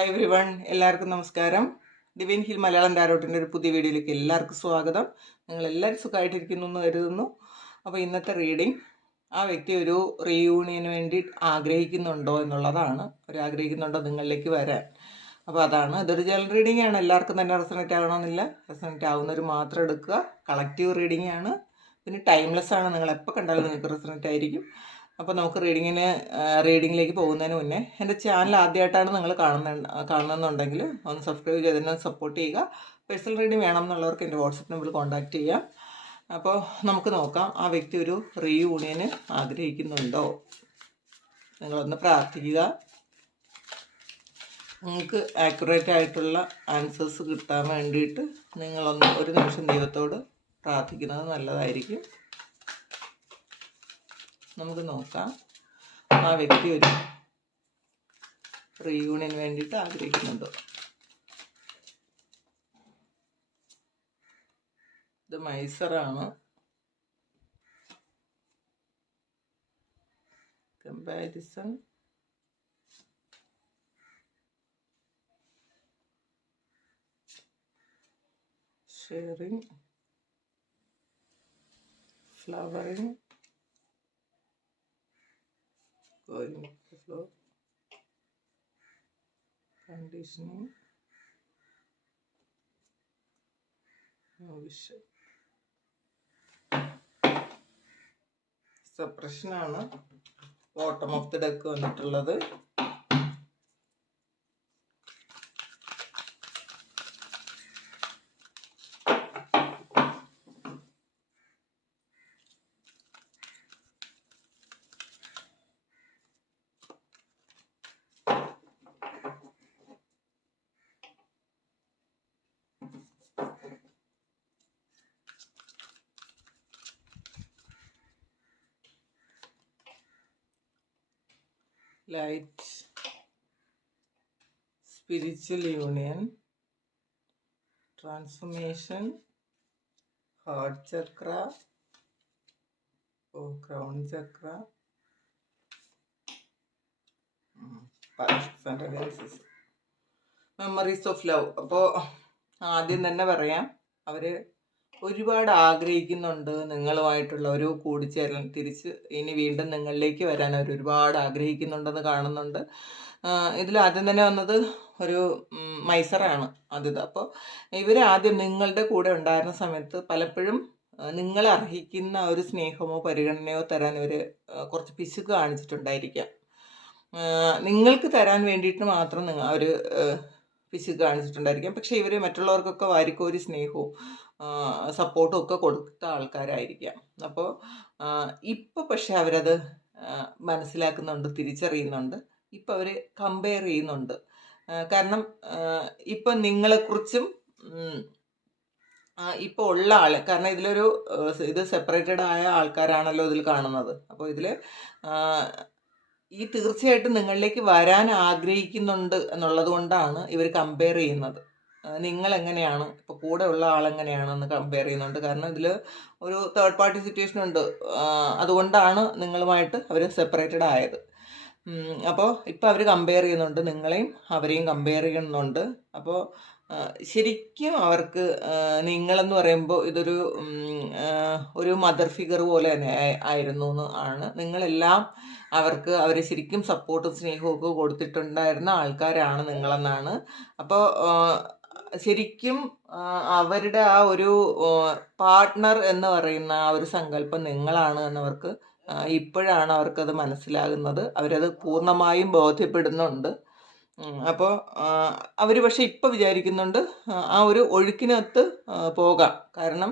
Hi every one എല്ലാവർക്കും നമസ്കാരം. Divin hill Malayalam ടാരോട്ടിന്റെ ഒരു പുതിയ വീഡിയോയിലേക്ക് എല്ലാവർക്കും സ്വാഗതം. നിങ്ങളെല്ലാവരും സുഖമായിട്ടിരിക്കുന്നു എന്ന് കരുതുന്നു. അപ്പോൾ ഇന്നത്തെ റീഡിംഗ് ആ വ്യക്തി ഒരു റീയൂണിയന് വേണ്ടി ആഗ്രഹിക്കുന്നുണ്ടോ എന്നുള്ളതാണ്. അവർ ആഗ്രഹിക്കുന്നുണ്ടോ നിങ്ങളിലേക്ക് വരാൻ. അപ്പോൾ അതാണ്. ഇതൊരു ജനറൽ റീഡിംഗ് ആണ്. എല്ലാവർക്കും തന്നെ റെസണേറ്റ് ആവണമെന്നില്ല. റെസണേറ്റ് ആവുന്നവർ മാത്രം എടുക്കുക. കളക്റ്റീവ് റീഡിംഗ് ആണ്. പിന്നെ ടൈംലെസ് ആണ്. നിങ്ങൾ എപ്പോൾ കണ്ടാലും നിങ്ങൾക്ക് റെസണേറ്റ് ആയിരിക്കും. അപ്പോൾ നമുക്ക് റീഡിങ്ങിന് റീഡിങ്ങിലേക്ക് പോകുന്നതിന് മുന്നേ എന്റെ ചാനൽ ആദ്യമായിട്ടാണ് നിങ്ങൾ കാണുന്ന കാണുന്നുണ്ടെങ്കിൽ ഒന്ന് സബ്സ്ക്രൈബ് ചെയ്ത് തന്നെ സപ്പോർട്ട് ചെയ്യുക. പേഴ്സണൽ റീഡിങ് വേണം എന്നുള്ളവർക്ക് എന്റെ വാട്സപ്പ് നമ്പർ കോൺടാക്റ്റ് ചെയ്യാം. അപ്പോൾ നമുക്ക് നോക്കാം ആ വ്യക്തി ഒരു റീയൂണിയന് ആഗ്രഹിക്കുന്നുണ്ടോ? നിങ്ങളൊന്ന് പ്രാർത്ഥിക്കുക. നിങ്ങൾക്ക് ആക്യുറേറ്റ് ആയിട്ടുള്ള ആൻസേഴ്സ് കിട്ടാൻ വേണ്ടിയിട്ട് നിങ്ങളൊന്ന് ഒരു നിമിഷം ദൈവത്തോട് പ്രാർത്ഥിക്കുന്നത് നല്ലതായിരിക്കും. നമുക്ക് നോക്കാം. ആ വ്യക്തി ഒരു റീയൂണിയന് വേണ്ടിയിട്ട് ആഗ്രഹിക്കുന്നുണ്ടോ. ഇത് മൈസറാണ്. Comparison sharing flowering going with the flow conditioning vision സപ്രഷനാണ് ബോട്ടം ഓഫ് ദി ഡെക്ക് വന്നിട്ടുള്ളത് light spiritual union transformation heart chakra oh crown chakra memories of love അപ്പോൾ ആദ്യം തന്നെ പറയാം അവർ ഒരുപാട് ആഗ്രഹിക്കുന്നുണ്ട് നിങ്ങളുമായിട്ടുള്ള ഒരു കൂടിച്ചേരൽ. തിരിച്ച് ഇനി വീണ്ടും നിങ്ങളിലേക്ക് വരാൻ അവർ ഒരുപാട് ആഗ്രഹിക്കുന്നുണ്ടെന്ന് കാണുന്നുണ്ട്. ഇതിൽ ആദ്യം തന്നെ വന്നത് ഒരു മൈസറാണ് ആദ്യത്. അപ്പോൾ ഇവർ ആദ്യം നിങ്ങളുടെ കൂടെ ഉണ്ടായിരുന്ന സമയത്ത് പലപ്പോഴും നിങ്ങൾ അർഹിക്കുന്ന ഒരു സ്നേഹമോ പരിഗണനയോ തരാൻ ഇവർ കുറച്ച് പിശുക്ക് കാണിച്ചിട്ടുണ്ടായിരിക്കാം. നിങ്ങൾക്ക് തരാൻ വേണ്ടിയിട്ട് മാത്രം നിങ്ങൾ അവർ പിശുക്ക് കാണിച്ചിട്ടുണ്ടായിരിക്കാം. പക്ഷേ ഇവർ മറ്റുള്ളവർക്കൊക്കെ വാരിക്കോരി സ്നേഹവും സപ്പോർട്ടും ഒക്കെ കൊടുത്ത ആൾക്കാരായിരിക്കാം. അപ്പോൾ ഇപ്പോൾ പക്ഷെ അവരത് മനസ്സിലാക്കുന്നുണ്ട് തിരിച്ചറിയുന്നുണ്ട്. ഇപ്പോൾ അവർ കമ്പയർ ചെയ്യുന്നുണ്ട്. കാരണം ഇപ്പം നിങ്ങളെക്കുറിച്ചും ഇപ്പോൾ ഉള്ള ആൾ കാരണം ഇതിലൊരു ഇത് സെപ്പറേറ്റഡ് ആയ ആൾക്കാരാണല്ലോ ഇതിൽ കാണുന്നത്. അപ്പോൾ ഇതിൽ ഈ തീർച്ചയായിട്ടും നിങ്ങളിലേക്ക് വരാൻ ആഗ്രഹിക്കുന്നുണ്ട് എന്നുള്ളത് കൊണ്ടാണ് ഇവർ കമ്പയർ ചെയ്യുന്നത്. നിങ്ങൾ എങ്ങനെയാണ് ഇപ്പോൾ കൂടെ ഉള്ള ആളെങ്ങനെയാണെന്ന് കമ്പയർ ചെയ്യുന്നുണ്ട്. കാരണം ഇതിൽ ഒരു തേർഡ് പാർട്ടി സിറ്റുവേഷൻ ഉണ്ട്. അതുകൊണ്ടാണ് നിങ്ങളുമായിട്ട് അവർ സെപ്പറേറ്റഡ് ആയത്. അപ്പോൾ ഇപ്പോൾ അവർ കമ്പയർ ചെയ്യുന്നുണ്ട്. നിങ്ങളെയും അവരെയും കമ്പയർ ചെയ്യുന്നുണ്ട്. അപ്പോൾ ശരിക്കും അവർക്ക് നിങ്ങളെന്ന് പറയുമ്പോൾ ഇതൊരു ഒരു മദർ ഫിഗർ പോലെ തന്നെ ആയിരുന്നു എന്ന് ആണ്. നിങ്ങളെല്ലാം അവർക്ക് അവർ ശരിക്കും സപ്പോർട്ടും സ്നേഹവും ഒക്കെ കൊടുത്തിട്ടുണ്ടായിരുന്ന ആൾക്കാരാണ് നിങ്ങളെന്നാണ്. അപ്പോൾ ശരിക്കും അവരുടെ ആ ഒരു പാർട്ട്ണർ എന്ന് പറയുന്ന ആ ഒരു സങ്കല്പം നിങ്ങളാണ് എന്നവർക്ക് ഇപ്പോഴാണ് അവർക്കത് മനസ്സിലാകുന്നത്. അവരത് പൂർണമായും ബോധ്യപ്പെടുന്നുണ്ട്. അപ്പോൾ അവർ പക്ഷേ ഇപ്പോൾ വിചാരിക്കുന്നുണ്ട് ആ ഒരു ഒഴുക്കിനകത്ത് പോകാം. കാരണം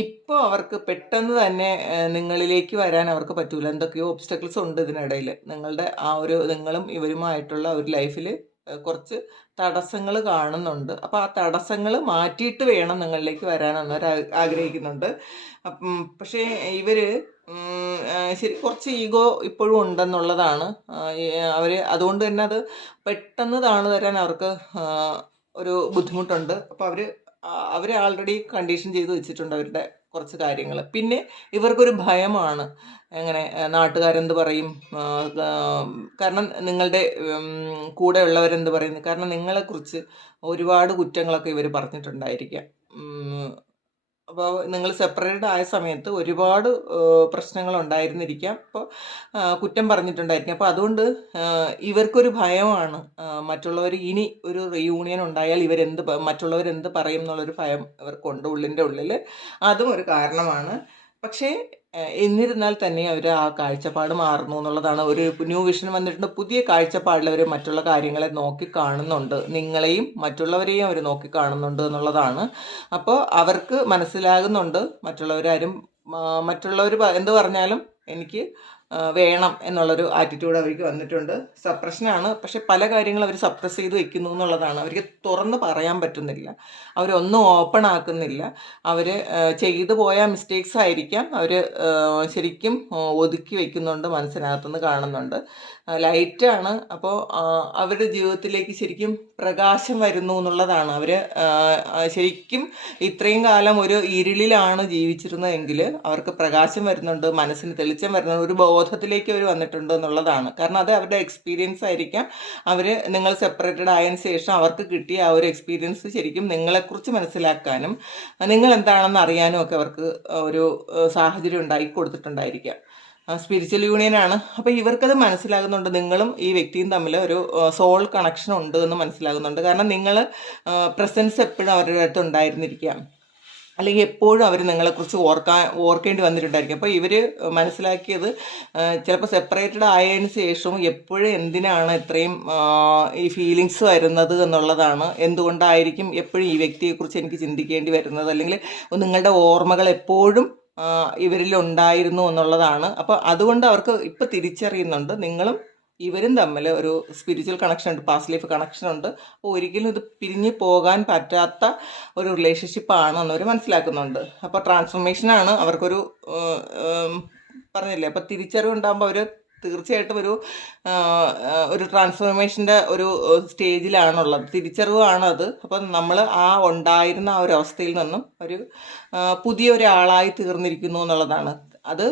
ഇപ്പോൾ അവർക്ക് പെട്ടെന്ന് തന്നെ നിങ്ങളിലേക്ക് വരാൻ അവർക്ക് പറ്റൂല. എന്തൊക്കെയോ ഒബ്സ്റ്റക്കിൾസ് ഉണ്ട് ഇതിനിടയിൽ നിങ്ങളുടെ ആ ഒരു നിങ്ങളും ഇവരുമായിട്ടുള്ള ഒരു ലൈഫിൽ കുറച്ച് തടസ്സങ്ങൾ കാണുന്നുണ്ട്. അപ്പോൾ ആ തടസ്സങ്ങൾ മാറ്റിയിട്ട് വേണം നിങ്ങളിലേക്ക് വരാനെന്ന് അവർ ആഗ്രഹിക്കുന്നുണ്ട്. പക്ഷേ ഇവർ ശരി കുറച്ച് ഈഗോ ഇപ്പോഴും ഉണ്ടെന്നുള്ളതാണ്. അവർ അതുകൊണ്ട് തന്നെ അത് പെട്ടെന്ന് താണു തരാൻ അവർക്ക് ഒരു ബുദ്ധിമുട്ടുണ്ട്. അപ്പോൾ അവർ അവർ ആൾറെഡി കണ്ടീഷൻ ചെയ്ത് വെച്ചിട്ടുണ്ട് അവരുടെ കുറച്ച് കാര്യങ്ങൾ. പിന്നെ ഇവർക്കൊരു ഭയമാണ്. എങ്ങനെ നാട്ടുകാരെന്ത് പറയും? കാരണം നിങ്ങളുടെ കൂടെ ഉള്ളവരെന്ത് പറയുന്നു? കാരണം നിങ്ങളെക്കുറിച്ച് ഒരുപാട് കുറ്റങ്ങളൊക്കെ ഇവർ പറഞ്ഞിട്ടുണ്ടായിരിക്കാം. അപ്പോൾ നിങ്ങൾ സെപ്പറേറ്റഡ് ആയ സമയത്ത് ഒരുപാട് പ്രശ്നങ്ങൾ ഉണ്ടായിരുന്നിരിക്കാം അപ്പോൾ കുറ്റം പറഞ്ഞിട്ടുണ്ടായിരിക്കും. അപ്പോൾ അതുകൊണ്ട് ഇവർക്കൊരു ഭയമാണ് മറ്റുള്ളവർ ഇനി ഒരു റീയൂണിയൻ ഉണ്ടായാൽ ഇവരെന്ത് മറ്റുള്ളവരെന്ത് പറയും എന്നുള്ളൊരു ഭയം ഇവർക്കുണ്ട് ഉള്ളിന്റെ ഉള്ളിൽ അതും ഒരു കാരണമാണ്. പക്ഷേ എന്നിരുന്നാൽ തന്നെ അവർ ആ കാഴ്ചപ്പാട് മാറുന്നു എന്നുള്ളതാണ്. ഒരു ന്യൂ വിഷൻ വന്നിട്ടുണ്ട്. പുതിയ കാഴ്ചപ്പാടിൽ അവർ മറ്റുള്ള കാര്യങ്ങളെ നോക്കി കാണുന്നുണ്ട്. നിങ്ങളെയും മറ്റുള്ളവരെയും അവർ നോക്കി കാണുന്നുണ്ട് എന്നുള്ളതാണ്. അപ്പോൾ അവർക്ക് മനസ്സിലാകുന്നുണ്ട് മറ്റുള്ളവരാരും മറ്റുള്ളവർ എന്ത് പറഞ്ഞാലും എനിക്ക് വേണം എന്നുള്ളൊരു ആറ്റിറ്റ്യൂഡ് അവർക്ക് വന്നിട്ടുണ്ട്. സപ്രഷനാണ് പക്ഷെ പല കാര്യങ്ങളും അവർ സപ്രസ് ചെയ്ത് വെക്കുന്നു എന്നുള്ളതാണ്. അവർക്ക് തുറന്ന് പറയാൻ പറ്റുന്നില്ല. അവരൊന്നും ഓപ്പൺ ആക്കുന്നില്ല. അവർ ചെയ്തു പോയ മിസ്റ്റേക്സ് ആയിരിക്കാം അവർ ശരിക്കും ഒതുക്കി വെക്കുന്നുണ്ട് മനസ്സിനകത്തുനിന്ന് കാണുന്നുണ്ട്. ലൈറ്റാണ്. അപ്പോൾ അവരുടെ ജീവിതത്തിലേക്ക് ശരിക്കും പ്രകാശം വരുന്നു എന്നുള്ളതാണ്. അവർ ശരിക്കും ഇത്രയും കാലം ഒരു ഇരുളിലാണ് ജീവിച്ചിരുന്നതെങ്കിൽ അവർക്ക് പ്രകാശം വരുന്നുണ്ട് മനസ്സിന് തെളിച്ചം വരുന്നുണ്ട് ഒരു ബോധത്തിലേക്ക് അവർ വന്നിട്ടുണ്ട് എന്നുള്ളതാണ്. കാരണം അത് അവരുടെ എക്സ്പീരിയൻസ് ആയിരിക്കാം. അവർ നിങ്ങൾ സെപ്പറേറ്റഡ് ആയതിനു ശേഷം അവർക്ക് കിട്ടിയ ആ ഒരു എക്സ്പീരിയൻസ് ശരിക്കും നിങ്ങളെക്കുറിച്ച് മനസ്സിലാക്കാനും നിങ്ങൾ എന്താണെന്ന് അറിയാനും ഒക്കെ അവർക്ക് ഒരു സാഹചര്യം ഉണ്ടാക്കി കൊടുത്തിട്ടുണ്ടായിരിക്കാം. സ്പിരിച്വൽ യൂണിയനാണ് അപ്പോൾ ഇവർക്കത് മനസ്സിലാകുന്നുണ്ട്. നിങ്ങളും ഈ വ്യക്തിയും തമ്മിൽ ഒരു സോൾ കണക്ഷൻ ഉണ്ട് എന്ന് മനസ്സിലാകുന്നുണ്ട്. കാരണം നിങ്ങൾ പ്രസൻസ് എപ്പോഴും അവരുടെ അടുത്ത് ഉണ്ടായിരുന്നിരിക്കുകയാണ് അല്ലെങ്കിൽ എപ്പോഴും അവർ നിങ്ങളെക്കുറിച്ച് ഓർക്കാൻ ഓർക്കേണ്ടി വന്നിട്ടുണ്ടായിരിക്കും. അപ്പോൾ ഇവർ മനസ്സിലാക്കിയത് ചിലപ്പോൾ സെപ്പറേറ്റഡ് ആയതിനു ശേഷവും എപ്പോഴും എന്തിനാണ് ഇത്രയും ഈ ഫീലിങ്സ് വരുന്നത് എന്നുള്ളതാണ്. എന്തുകൊണ്ടായിരിക്കും എപ്പോഴും ഈ വ്യക്തിയെക്കുറിച്ച് എനിക്ക് ചിന്തിക്കേണ്ടി വരുന്നത്? അല്ലെങ്കിൽ നിങ്ങളുടെ ഓർമ്മകൾ എപ്പോഴും ഉണ്ടായിരുന്നു എന്നുള്ളതാണ്. അപ്പോൾ അതുകൊണ്ട് അവർക്ക് ഇപ്പോൾ തിരിച്ചറിയുന്നുണ്ട്. നിങ്ങളും ഇവരും തമ്മിൽ ഒരു സ്പിരിച്വൽ കണക്ഷൻ ഉണ്ട് പാസ്റ്റ് ലൈഫ് കണക്ഷൻ ഉണ്ട്. അപ്പോൾ ഒരിക്കലും ഇത് പിരിഞ്ഞു പോകാൻ പറ്റാത്ത ഒരു റിലേഷൻഷിപ്പ് റിലേഷൻഷിപ്പാണ് എന്നവർ മനസ്സിലാക്കുന്നുണ്ട്. അപ്പോൾ ട്രാൻസ്ഫോർമേഷനാണ് അവർക്കൊരു പറഞ്ഞില്ലേ? അപ്പോൾ തിരിച്ചറിവുണ്ടാകുമ്പോൾ അവർ തീർച്ചയായിട്ടും ഒരു ഒരു ട്രാൻസ്ഫോർമേഷന്റെ ഒരു സ്റ്റേജിലാണുള്ളത്. തിരിച്ചറിവാണ് അത് അപ്പം നമ്മൾ ആ ഉണ്ടായിരുന്ന ആ ഒരു അവസ്ഥയിൽ നിന്നും ഒരു പുതിയ ഒരാളായി തീർന്നിരിക്കുന്നു എന്നുള്ളതാണ്. അത്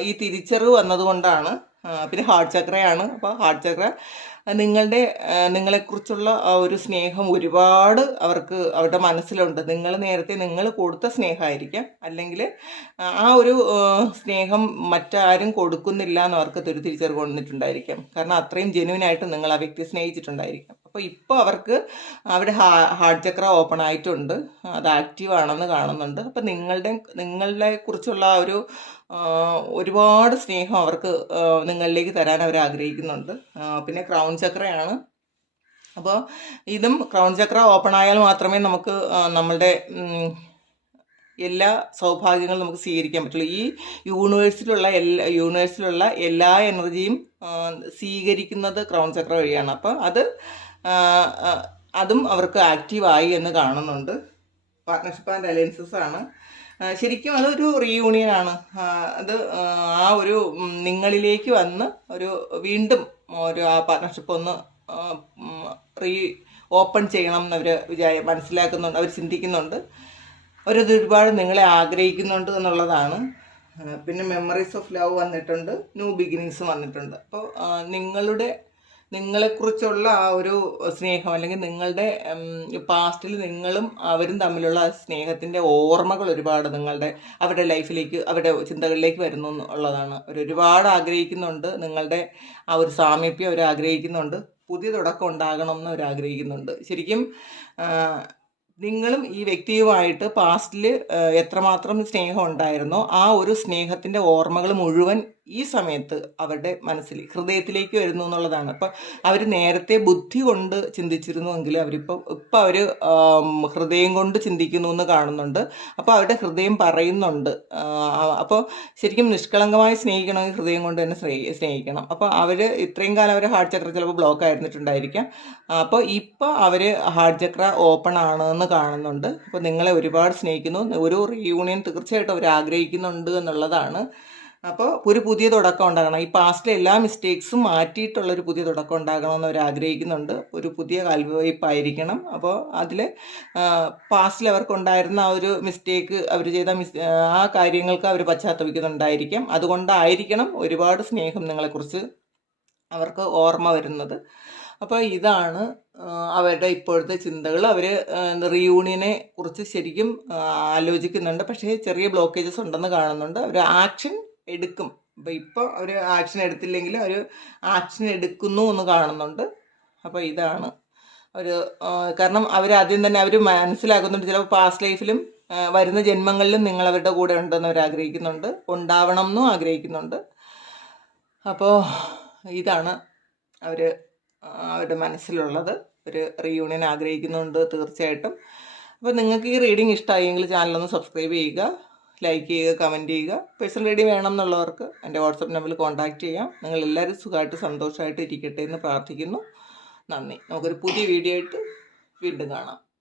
ഈ തിരിച്ചറിവ് വന്നതുകൊണ്ടാണ് പിന്നെ ഹാർട്ട് ചക്രയാണ്. അപ്പോൾ ഹാർട്ട് ചക്ര നിങ്ങളുടെ നിങ്ങളെക്കുറിച്ചുള്ള ആ ഒരു സ്നേഹം ഒരുപാട് അവർക്ക് അവരുടെ മനസ്സിലുണ്ട്. നിങ്ങൾ നേരത്തെ നിങ്ങൾ കൊടുത്ത സ്നേഹമായിരിക്കാം. അല്ലെങ്കിൽ ആ ഒരു സ്നേഹം മറ്റാരും കൊടുക്കുന്നില്ല എന്ന് അവർക്ക് ഒരു തിരിച്ചറിവ് കൊണ്ടിട്ടുണ്ടായിരിക്കാം കാരണം അത്രയും ജെനുവിനായിട്ട് നിങ്ങൾ ആ വ്യക്തിയെ സ്നേഹിച്ചിട്ടുണ്ടായിരിക്കാം. അപ്പോൾ ഇപ്പോൾ അവർക്ക് അവിടെ ഹാ ഹാർട്ട് ചക്ര ഓപ്പൺ ആയിട്ടുണ്ട്. അത് ആക്റ്റീവ് ആണെന്ന് കാണുന്നുണ്ട്. അപ്പോൾ നിങ്ങളുടെ നിങ്ങളെ കുറിച്ചുള്ള ഒരു ഒരുപാട് സ്നേഹം അവർക്ക് നിങ്ങളിലേക്ക് തരാൻ അവർ ആഗ്രഹിക്കുന്നുണ്ട്. പിന്നെ ക്രൗൺ ചക്രയാണ്. അപ്പോൾ ഇതും ക്രൗൺ ചക്ര ഓപ്പൺ ആയാൽ മാത്രമേ നമുക്ക് നമ്മളുടെ എല്ലാ സൗഭാഗ്യങ്ങളും നമുക്ക് സ്വീകരിക്കാൻ പറ്റുള്ളൂ. ഈ യൂണിവേഴ്സിലുള്ള എല്ലാ യൂണിവേഴ്സിലുള്ള എല്ലാ എനർജിയും സ്വീകരിക്കുന്നത് ക്രൗൺ ചക്ര വഴിയാണ്. അപ്പോൾ അത് അതും അവർക്ക് ആക്റ്റീവായി എന്ന് കാണുന്നുണ്ട്. പാർട്ട്ണർഷിപ്പ് ആൻഡ് അലയൻസസ് ആണ്. ശരിക്കും അതൊരു റീയൂണിയൻ ആണ്. അത് ആ, ഒരു നിങ്ങളിലേക്ക് വന്ന് ഒരു വീണ്ടും ഒരു ആ പാർട്ട്ണർഷിപ്പ് ഒന്ന് റീ ഓപ്പൺ ചെയ്യണം എന്നവർ വിചാരി മനസ്സിലാക്കുന്നുണ്ട് അവർ ചിന്തിക്കുന്നുണ്ട്. അവരത് ഒരുപാട് നിങ്ങളെ ആഗ്രഹിക്കുന്നുണ്ട് എന്നുള്ളതാണ്. പിന്നെ മെമ്മറീസ് ഓഫ് ലവ് വന്നിട്ടുണ്ട് ന്യൂ ബിഗിനിങ്സ് വന്നിട്ടുണ്ട്. അപ്പോൾ നിങ്ങളുടെ നിങ്ങളെക്കുറിച്ചുള്ള ആ ഒരു സ്നേഹം അല്ലെങ്കിൽ നിങ്ങളുടെ പാസ്റ്റിൽ നിങ്ങളും അവരും തമ്മിലുള്ള ആ സ്നേഹത്തിന്റെ ഓർമ്മകൾ ഒരുപാട് നിങ്ങളുടെ അവരുടെ ലൈഫിലേക്ക് അവരുടെ ചിന്തകളിലേക്ക് വരുന്നു എന്നുള്ളതാണ്. അവർ ഒരുപാട് ആഗ്രഹിക്കുന്നുണ്ട്. നിങ്ങളുടെ ആ ഒരു സാമീപ്യം അവർ ആഗ്രഹിക്കുന്നുണ്ട്. പുതിയ തുടക്കം ഉണ്ടാകണം എന്ന് അവർ ആഗ്രഹിക്കുന്നുണ്ട്. ശരിക്കും നിങ്ങളും ഈ വ്യക്തിയുമായിട്ട് പാസ്റ്റിൽ എത്രമാത്രം സ്നേഹം ഉണ്ടായിരുന്നോ ആ ഒരു സ്നേഹത്തിന്റെ ഓർമ്മകൾ മുഴുവൻ ഈ സമയത്ത് അവരുടെ മനസ്സിൽ ഹൃദയത്തിലേക്ക് വരുന്നു എന്നുള്ളതാണ്. അപ്പം അവർ നേരത്തെ ബുദ്ധി കൊണ്ട് ചിന്തിച്ചിരുന്നുവെങ്കിൽ അവരിപ്പോൾ ഇപ്പം അവർ ഹൃദയം കൊണ്ട് ചിന്തിക്കുന്നു എന്ന് കാണുന്നുണ്ട്. അപ്പോൾ അവരുടെ ഹൃദയം പറയുന്നുണ്ട്. അപ്പോൾ ശരിക്കും നിഷ്കളങ്കമായി സ്നേഹിക്കണമെങ്കിൽ ഹൃദയം കൊണ്ട് തന്നെ സ്നേഹി സ്നേഹിക്കണം. അപ്പോൾ അവർ ഇത്രയും കാലം അവർ ഹാർട്ട് ചക്ര ചിലപ്പോൾ ബ്ലോക്ക് ആയിരുന്നിട്ടുണ്ടായിരിക്കാം. അപ്പോൾ ഇപ്പോൾ അവർ ഹാർട്ട് ചക്ര ഓപ്പൺ ആണെന്ന് കാണുന്നുണ്ട്. അപ്പോൾ നിങ്ങളെ ഒരുപാട് സ്നേഹിക്കുന്നു. ഒരു റീയൂണിയൻ തീർച്ചയായിട്ടും അവർ ആഗ്രഹിക്കുന്നുണ്ട് എന്നുള്ളതാണ്. അപ്പോൾ ഒരു പുതിയ തുടക്കം ഉണ്ടാകണം. ഈ പാസ്റ്റിലെ എല്ലാ മിസ്റ്റേക്സും മാറ്റിയിട്ടുള്ള ഒരു പുതിയ തുടക്കം ഉണ്ടാകണമെന്ന് അവർ ആഗ്രഹിക്കുന്നുണ്ട്. ഒരു പുതിയ കാൽവയ്പ്പായിരിക്കണം അപ്പോൾ അതിൽ പാസ്റ്റിൽ അവർക്കുണ്ടായിരുന്ന ആ ഒരു മിസ്റ്റേക്ക് അവർ ചെയ്ത മിസ് ആ കാര്യങ്ങൾക്ക് അവർ പശ്ചാത്തപിക്കുന്നുണ്ടായിരിക്കാം. അതുകൊണ്ടായിരിക്കണം ഒരുപാട് സ്നേഹം നിങ്ങളെക്കുറിച്ച് അവർക്ക് ഓർമ്മ വരുന്നത്. അപ്പോൾ ഇതാണ് അവരുടെ ഇപ്പോഴത്തെ ചിന്തകൾ. അവർ റിയൂണിയനെ കുറിച്ച് ശരിക്കും ആലോചിക്കുന്നുണ്ട്. പക്ഷേ ചെറിയ ബ്ലോക്കേജസ് ഉണ്ടെന്ന് കാണുന്നുണ്ട്. അവർ ആക്ഷൻ എടുക്കും. അപ്പോൾ ഇപ്പോൾ അവർ ആക്ഷൻ എടുത്തില്ലെങ്കിൽ അവർ ആക്ഷൻ എടുക്കുന്നു എന്ന് കാണുന്നുണ്ട്. അപ്പോൾ ഇതാണ് ഒരു കാരണം അവർ ആദ്യം തന്നെ അവർ മനസ്സിലാക്കുന്നുണ്ട്. ചിലപ്പോൾ പാസ്റ്റ് ലൈഫിലും വരുന്ന ജന്മങ്ങളിലും നിങ്ങൾ അവരുടെ കൂടെ ഉണ്ടെന്ന് അവർ ആഗ്രഹിക്കുന്നുണ്ട്. ഉണ്ടാവണം എന്നും ആഗ്രഹിക്കുന്നുണ്ട്. അപ്പോൾ ഇതാണ് അവർ അവരുടെ മനസ്സിലുള്ളത്. ഒരു റീയൂണിയൻ ആഗ്രഹിക്കുന്നുണ്ട് തീർച്ചയായിട്ടും. അപ്പോൾ നിങ്ങൾക്ക് ഈ റീഡിംഗ് ഇഷ്ടമായെങ്കിൽ ചാനലൊന്ന് സബ്സ്ക്രൈബ് ചെയ്യുക. ലൈക്ക് ചെയ്യുക കമന്റ് ചെയ്യുക. പേഴ്സണൽ റീഡിംഗ് വേണം എന്നുള്ളവർക്ക് എന്റെ വാട്സപ്പ് നമ്പറിൽ കോൺടാക്റ്റ് ചെയ്യാം. നിങ്ങൾ എല്ലാവരും സുഖമായിട്ട് സന്തോഷമായിട്ട് ഇരിക്കട്ടെ എന്ന് പ്രാർത്ഥിക്കുന്നു. നന്ദി. നമുക്കൊരു പുതിയ വീഡിയോ ആയിട്ട് വീണ്ടും കാണാം.